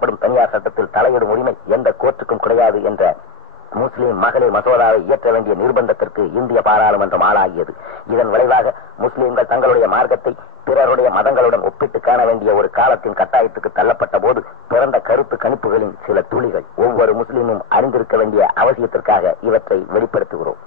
இயற்றப்படும் தனியார் சட்டத்தில் தலையிடும் உரிமை எந்த கோர்ட்டுக்கும் கிடையாது என்ற முஸ்லிம் மகளிர் மசோதாவை இயற்ற வேண்டிய நிர்பந்தத்திற்கு இந்திய பாராளுமன்றம் ஆளாகியது. இதன் விளைவாக முஸ்லிம்கள் தங்களுடைய மார்க்கத்தை பிறருடைய மதங்களுடன் ஒப்பிட்டு காண வேண்டிய ஒரு காலத்தின் கட்டாயத்துக்கு தள்ளப்பட்ட போது பிறந்த கருத்து கணிப்புகளின் சில துளிகள் ஒவ்வொரு முஸ்லிமும் அறிந்திருக்க வேண்டிய அவசியத்திற்காக இவற்றை வெளிப்படுத்துகிறோம்.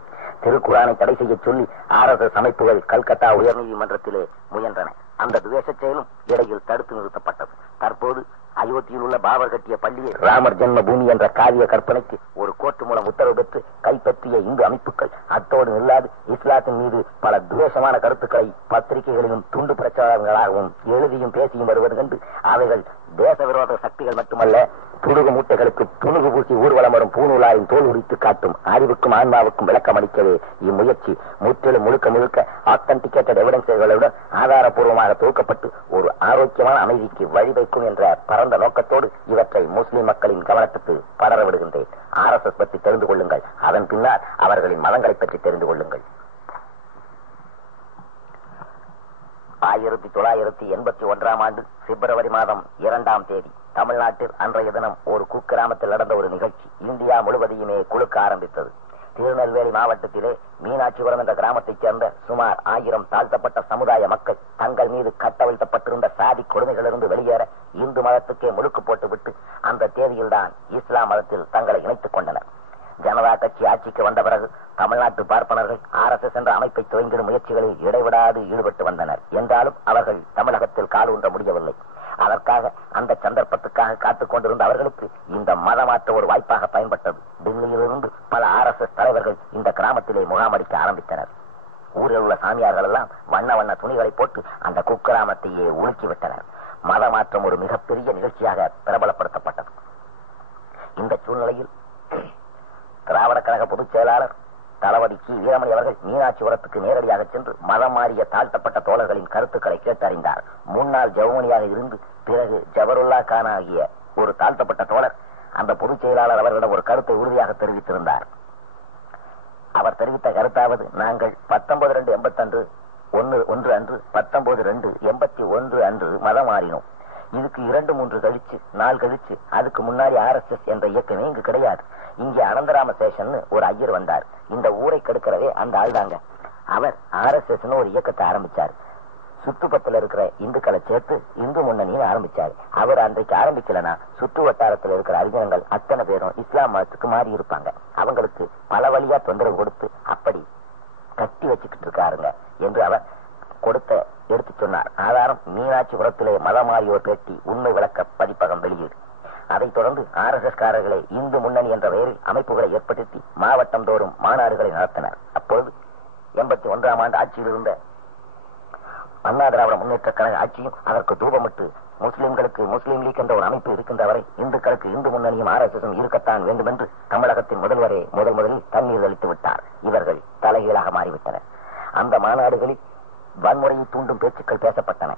திருக்குரானை தடை செய்ய சொல்லி RSS அமைப்புகள் கல்கத்தா உயர்நீதிமன்றத்திலே முயன்றன. அந்த துவேஷ செயலும் இடையில் தடுத்து நிறுத்தப்பட்டது. தற்போது அயோத்தியில் உள்ள பாபர் கட்டிய பள்ளியை ராமர் ஜென்ம பூமி என்ற காவிய கற்பனைக்கு ஒரு கோர்ட்டு மூலம் உத்தரவு பெற்று கைப்பற்றிய இந்து அமைப்புகள் அத்தோடு நில்லாது இஸ்லாத்தின் மீது பல துவேஷமான கருத்துக்களை பத்திரிகைகளிலும் துண்டு பிரச்சாரங்களாகவும் எழுதியும் பேசியும் வருவது கண்டு அவைகள் தேச விரோத சக்திகள் மட்டுமல்ல, துணுகு மூட்டைகளுக்கு துணுகு பூசி ஊர்வலம் வரும் பூநூலாரின் தோல் உரித்து காட்டும் அறிவுக்கும் ஆன்மாவுக்கும் விளக்கம் அளிக்கவே இம்முயற்சி முற்றிலும் முழுக்க ஆத்தன்டிகேட்டட் எவிடன்ஸ்களுடன் ஆதாரப்பூர்வமாக தொகுக்கப்பட்டு ஒரு ஆரோக்கியமான அமைதிக்கு வழிவைக்கும் என்ற பரந்த நோக்கத்தோடு இவற்றை முஸ்லிம் மக்களின் கவனத்துக்கு படர விடுகின்றேன். RSS பற்றி தெரிந்து கொள்ளுங்கள், அதன் பின்னால் அவர்களின் மதங்களை பற்றி தெரிந்து கொள்ளுங்கள். 1981 ஆண்டு பிப்ரவரி மாதம் 2ஆம் தேதி தமிழ்நாட்டில் அன்றைய தினம் ஒரு குக்கிராமத்தில் நடந்த ஒரு நிகழ்ச்சி இந்தியா முழுவதையுமே குலுக்க ஆரம்பித்தது. திருநெல்வேலி மாவட்டத்திலே மீனாட்சிபுரம் என்ற கிராமத்தைச் சேர்ந்த சுமார் 1000 தாழ்த்தப்பட்ட சமுதாய மக்கள் தங்கள் மீது கட்டவிழ்த்தப்பட்டிருந்த சாதி கொடுமைகளிலிருந்து வெளியேற இந்து மதத்துக்கே முழுக்கு போட்டுவிட்டு அந்த தேதியில்தான் இஸ்லாம் மதத்தில் தங்களை இணைத்துக் கொண்டனர். ஜனதா கட்சி ஆட்சிக்கு வந்த பிறகு தமிழ்நாட்டு பார்ப்பனர்கள் RSS என்ற அமைப்பை துவங்கிடும் முயற்சிகளில் இடைவிடாது ஈடுபட்டு வந்தனர். என்றாலும் அவர்கள் தமிழகத்தில் கால் ஊன்ற முடியவில்லை. அதற்காக அந்த சந்தர்ப்பத்துக்காக காத்துக் கொண்டிருந்த அவர்களுக்கு இந்த மதமாற்ற ஒரு வாய்ப்பாக பயன்பட்டது. டெல்லியிலிருந்து பல RSS தலைவர்கள் இந்த கிராமத்திலே முகாமடிக்க ஆரம்பித்தனர். ஊரில் உள்ள சாமியார்கள் எல்லாம் வண்ண வண்ண துணிகளை போட்டு அந்த குக்கிராமத்தையே உலுக்கிவிட்டனர். மதமாற்றம் ஒரு மிகப்பெரிய நிகழ்ச்சியாக பிரபலப்படுத்தப்பட்டது. இந்த சூழ்நிலையில் திராவிட கழக பொதுச் செயலாளர் தளபதி கி வீரமணி அவர்கள் மீனாட்சிபுரத்துக்கு நேரடியாக சென்று மதம் மாறிய தாழ்த்தப்பட்ட தோழர்களின் கருத்துக்களை கேட்டறிந்தார். முன்னாள் ஜவுமணியாக இருந்து பிறகு ஜவருல்லா கான் ஆகிய ஒரு தாழ்த்தப்பட்ட தோழர் அந்த பொதுச் செயலாளர் அவர்களிடம் ஒரு கருத்தை உறுதியாக தெரிவித்திருந்தார். அவர் தெரிவித்த கருத்தாவது, நாங்கள் 19/2/81 அன்று 19/2/81 அன்று மதம் மாறினோம். இதுக்கு 2-3 நாள் கழிச்சு அதுக்கு முன்னாடி RSS என்ற இயக்கமே இங்கு கிடையாது. இங்கே அனந்தராம சேஷன் ஒரு ஐயர் வந்தார். இந்த ஊரை கெடுக்கிறவே அந்த ஆள் தாங்க. அவர் RSS ஒரு இயக்கத்தை ஆரம்பிச்சார். சுற்றுப்பத்தில் இருக்கிற இந்துக்களை சேர்த்து இந்து முன்னணின்னு ஆரம்பிச்சாரு. அவர் அன்றைக்கு ஆரம்பிக்கலனா சுற்று வட்டாரத்தில் இருக்கிற அறிஞர்கள் அத்தனை பேரும் இஸ்லாம் மதத்துக்கு மாறி இருப்பாங்க. அவங்களுக்கு பல வழியா தொந்தரவு கொடுத்து அப்படி கட்டி வச்சுக்கிட்டு இருக்காருங்க என்று அவர் கொடுத்த எடுத்து சொன்னார். ஆதாரம் மீனாட்சிபுரத்திலே மதம் மாறியோர் பேட்டி உண்மை விளக்க பதிப்பகம் வெளியீடு. அதைத் தொடர்ந்து RSS காரர்களை இந்து முன்னணி என்ற பெயரில் அமைப்புகளை ஏற்படுத்தி மாவட்டம் தோறும் மாநாடுகளை நடத்தினர். அப்பொழுது 81ஆம் ஆண்டு ஆட்சியில் இருந்த அண்ணா திராவிட முன்னேற்ற கழக ஆட்சியும் அதற்கு தூபமிட்டு முஸ்லிம்களுக்கு முஸ்லீம் லீக் என்ற ஒரு அமைப்பு இருக்கின்றவரை இந்துக்களுக்கு இந்து முன்னணியும் RSSம் இருக்கத்தான் வேண்டும் என்று தமிழகத்தின் முதல்வரே முதலில் தண்ணீர் தெளித்து விட்டார். இவர்கள் தலைகீழாக மாறிவிட்டனர். அந்த மாநாடுகளில் வன்முறையை தூண்டும் பேச்சுக்கள் பேசப்பட்டன.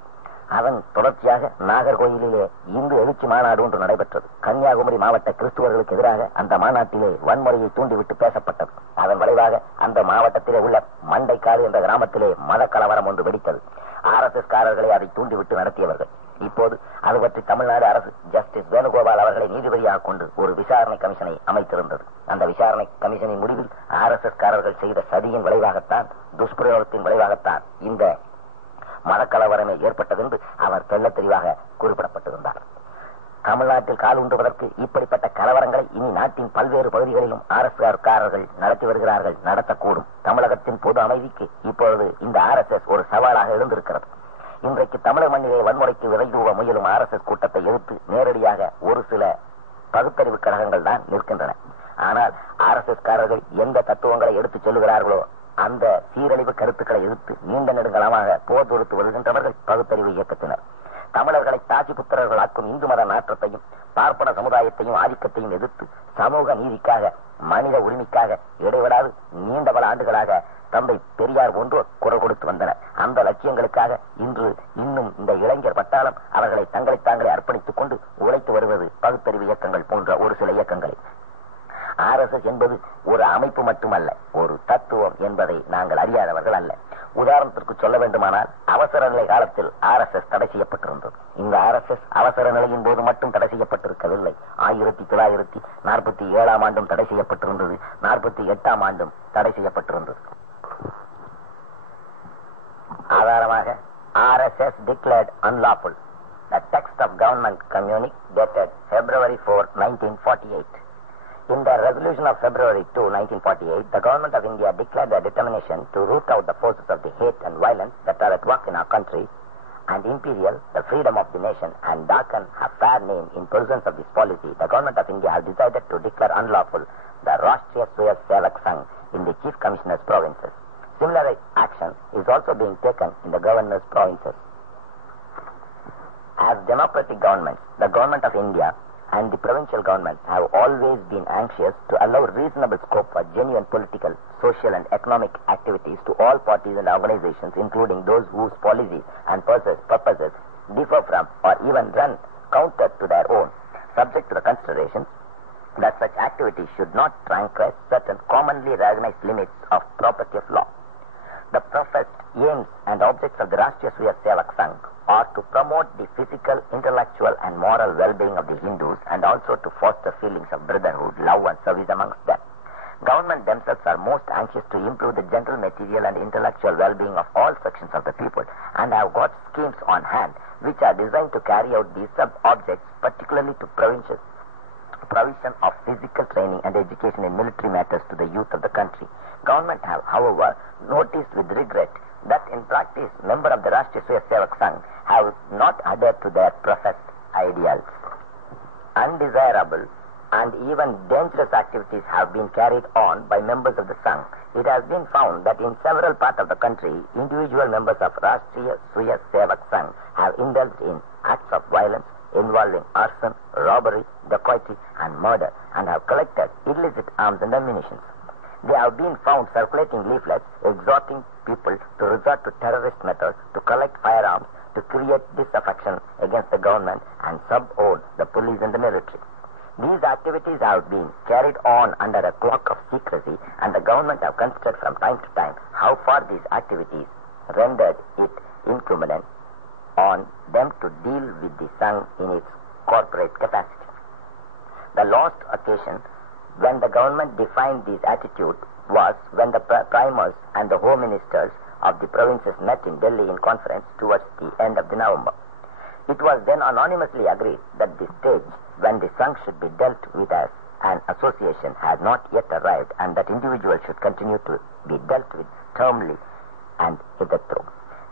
அதன் தொடர்ச்சியாக நாகர்கோயிலிலே இந்து எழுச்சி மாநாடு ஒன்று நடைபெற்றது. கன்னியாகுமரி மாவட்ட கிறிஸ்துவர்களுக்கு எதிராக அந்த மாநாட்டிலே வன்முறையை தூண்டிவிட்டு பேசப்பட்டது. அதன் விளைவாக அந்த மாவட்டத்திலே உள்ள மண்டைக்காடு என்ற கிராமத்திலே மத கலவரம் ஒன்று வெடித்தது. RSS காரர்களை அதை தூண்டிவிட்டு நடத்தியவர்கள். இப்போது அது பற்றி தமிழ்நாடு அரசு ஜஸ்டிஸ் வேணுகோபால் அவர்களை நீதிபதியாக கொண்டு ஒரு விசாரணை கமிஷனை அமைத்திருந்தது. அந்த விசாரணை கமிஷனின் முடிவில் RSS காரர்கள் செய்த சதியின் விளைவாகத்தான், துஷ்பிரயோகத்தின் விளைவாகத்தான் இந்த மதக்கலவரமே ஏற்பட்டது என்று அவர் தெள்ள தெளிவாக குறிப்பிடப்பட்டிருந்தார். தமிழ்நாட்டில் கால் ஊன்றுவதற்கு இப்படிப்பட்ட கலவரங்களை இனி நாட்டின் பல்வேறு பகுதிகளிலும் RSS காரர்கள் நடத்தி வருகிறார்கள், நடத்தக்கூடும். தமிழகத்தின் பொது அமைதிக்கு இப்பொழுது இந்த RSS ஒரு சவாலாக எழுந்திருக்கிறது. இன்றைக்கு தமிழக மண்ணிலே வன்முறைக்கு விரைதூவ முயலும் RSS கூட்டத்தை எதிர்த்து நேரடியாக ஒரு சில பகுத்தறிவு கழகங்கள் தான் நிற்கின்றன. ஆனால் RSS காரர்கள் எந்த தத்துவங்களை எடுத்துச் சொல்லுகிறார்களோ அந்த சீரழிவு கருத்துக்களை எதிர்த்து நீண்ட நெடுங்கலமாக போர் தொடுத்து வருகின்றவர்கள் பகுத்தறிவு இயக்கத்தினர். தமிழர்களை தாசி புத்திரர்கள் ஆக்கும் இந்து மத நாற்றத்தையும் பார்ப்பன சமுதாயத்தையும் ஆதிக்கத்தையும் எதிர்த்து சமூக நீதிக்காக மனித உரிமைக்காக இடைவிடாது நீண்ட பல ஆண்டுகளாக தந்தை பெரியார் போன்றோர் குரல் கொடுத்து வந்தனர். அந்த லட்சியங்களுக்காக இன்று இன்னும் இந்த இளைஞர் பட்டாளம் அவர்களை தங்களை தாங்களே அர்ப்பணித்துக் கொண்டு உழைத்து வருவது பகுத்தறிவு இயக்கங்கள் போன்ற ஒரு சில இயக்கங்களை. RSS என்பது ஒரு அமைப்பு மட்டுமல்ல, ஒரு தத்துவம் என்பதை நாங்கள் அறியாதவர்கள் அல்ல. உதாரணத்திற்கு சொல்ல வேண்டுமானால் அவசர அவசர நிலை காலத்தில் RSS தடை செய்யப்பட்டிருந்தது. இந்த RSS அவசர நிலையின் போது மட்டும் தடை செய்யப்பட்டிருக்கவில்லை. 1947 ஆண்டும் தடை செய்யப்பட்டிருந்தது. 48 ஆண்டும் தடை செய்யப்பட்டிருந்தது. ஆதாரமாக RSS declared unlawful the text of government communique dated February 4, 1948. In the resolution of February 2, 1948, the government of India declared their determination to root out the forces of the hate and violence that are at work in our country and imperial the freedom of the nation and darken her fair name in pursuance of this policy. The government of India has decided to declare unlawful the Rashtriya Swayamsevak Sangh in the Chief Commissioner's provinces. Similar action is also being taken in the governor's provinces. As democratic governments, the government of India and the provincial governments have always been anxious to allow reasonable scope for genuine political, social and economic activities to all parties and organizations, including those whose policies and purposes differ from or even run counter to their own, subject to the considerations that such activities should not transgress certain commonly recognized limits of property of law. The professed aims and objects of the Rashtriya Swayamsevak Sangh are to promote the physical, intellectual and moral well-being of the Hindus and also to foster feelings of brotherhood, love and service amongst them. Government themselves are most anxious to improve the general material and intellectual well-being of all sections of the people and have got schemes on hand which are designed to carry out these sub-objects, particularly to provision of physical training and education in military matters to the youth of the country. Government have, however, noticed with regret that in practice members of the Rashtriya Swayamsevak Sangh have not adhered to their professed ideals. Undesirable and even dangerous activities have been carried on by members of the Sangh. It has been found that in several parts of the country, individual members of Rashtriya Swayamsevak Sangh have indulged in acts of violence involving arson, robbery, dacoity and murder and have collected illicit arms and ammunition. They have been found circulating leaflets exhorting people to resort to terrorist methods, to collect firearms, to create disaffection against the government and suborn the police and the military. These activities have been carried on under a cloak of secrecy and the government have considered from time to time how far these activities rendered it incumbent on them to deal with the Sangh in its corporate capacity. The last occasion when the government defined this attitude was when the primers and the home ministers of the provinces met in Delhi in conference towards the end of November. It was then anonymously agreed that the stage when the Sangh should be dealt with as an association had not yet arrived and that individuals should continue to be dealt with termly and hitherto.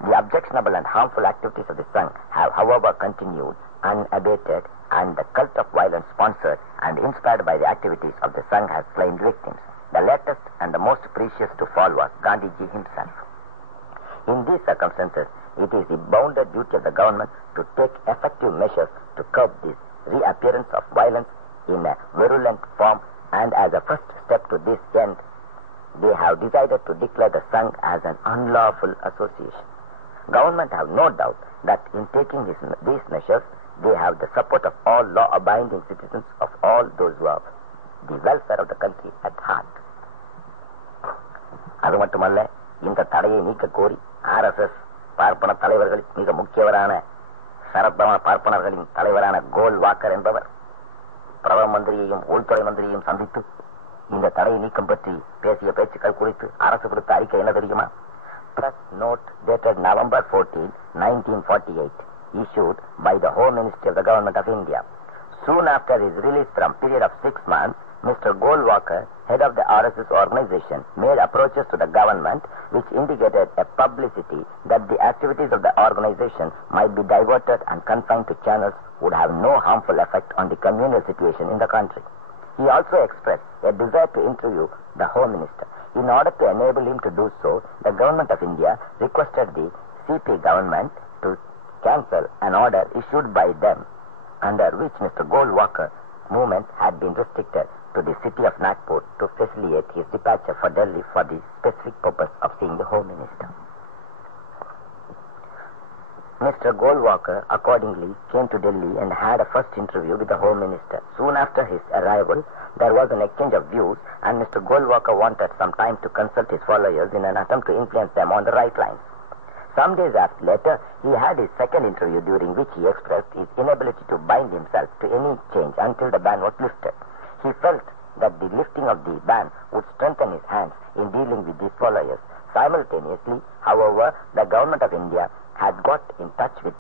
The objectionable and harmful activities of the Sangh have, however, continued unabated and the cult of violence sponsored and inspired by the activities of the Sangh has claimed victims. The latest and the most precious to fall was Gandhiji himself. In these circumstances, it is the bounden duty of the government to take effective measures to curb this reappearance of violence in a virulent form and as a first step to this end, they have decided to declare the Sangh as an unlawful association. Government have no doubt that in taking these measures, they have the support of all law-abiding citizens of all those who have the welfare of the country at heart. அது மட்டுமல்ல, இந்த தடையை நீக்க கோரி RSS பார்ப்பன தலைவர்கள் மிக முக்கியவரான சரத்பவன பார்ப்பனர்களின் தலைவரான கோல் வாக்கர் என்பவர் பிரதம மந்திரியையும் உள்துறை மந்திரியையும் சந்தித்து இந்த தடையை நீக்கம் பற்றி பேசிய பேச்சுக்கள் குறித்து அரசு கொடுத்த அறிக்கை என்ன தெரியுமா? Press note dated November 14, 1948, issued by the Home Ministry of the Government of India. Soon after his release from period of 6 months, Mr. Golwalkar, head of the RSS organization, made approaches to the government which indicated a publicity that the activities of the organization might be diverted and confined to channels would have no harmful effect on the communal situation in the country. He also expressed a desire to interview the Home Minister. In order to enable him to do so, the Government of India requested the CP government to cancel an order issued by them under which Mr. Golwalkar movement had been restricted to the city of Nagpur to facilitate his departure for Delhi for the specific purpose of seeing the Home Minister. Mr. Golwalkar accordingly came to Delhi and had a first interview with the Home Minister. Soon after his arrival, there was an exchange of views and Mr. Golwalkar wanted some time to consult his followers in an attempt to influence them on the right lines. Some days later, he had his second interview during which he expressed his inability to bind himself to any change until the ban was lifted. He felt that the lifting of the ban would strengthen his hands in dealing with these followers. Simultaneously, however, the government of India had got in touch with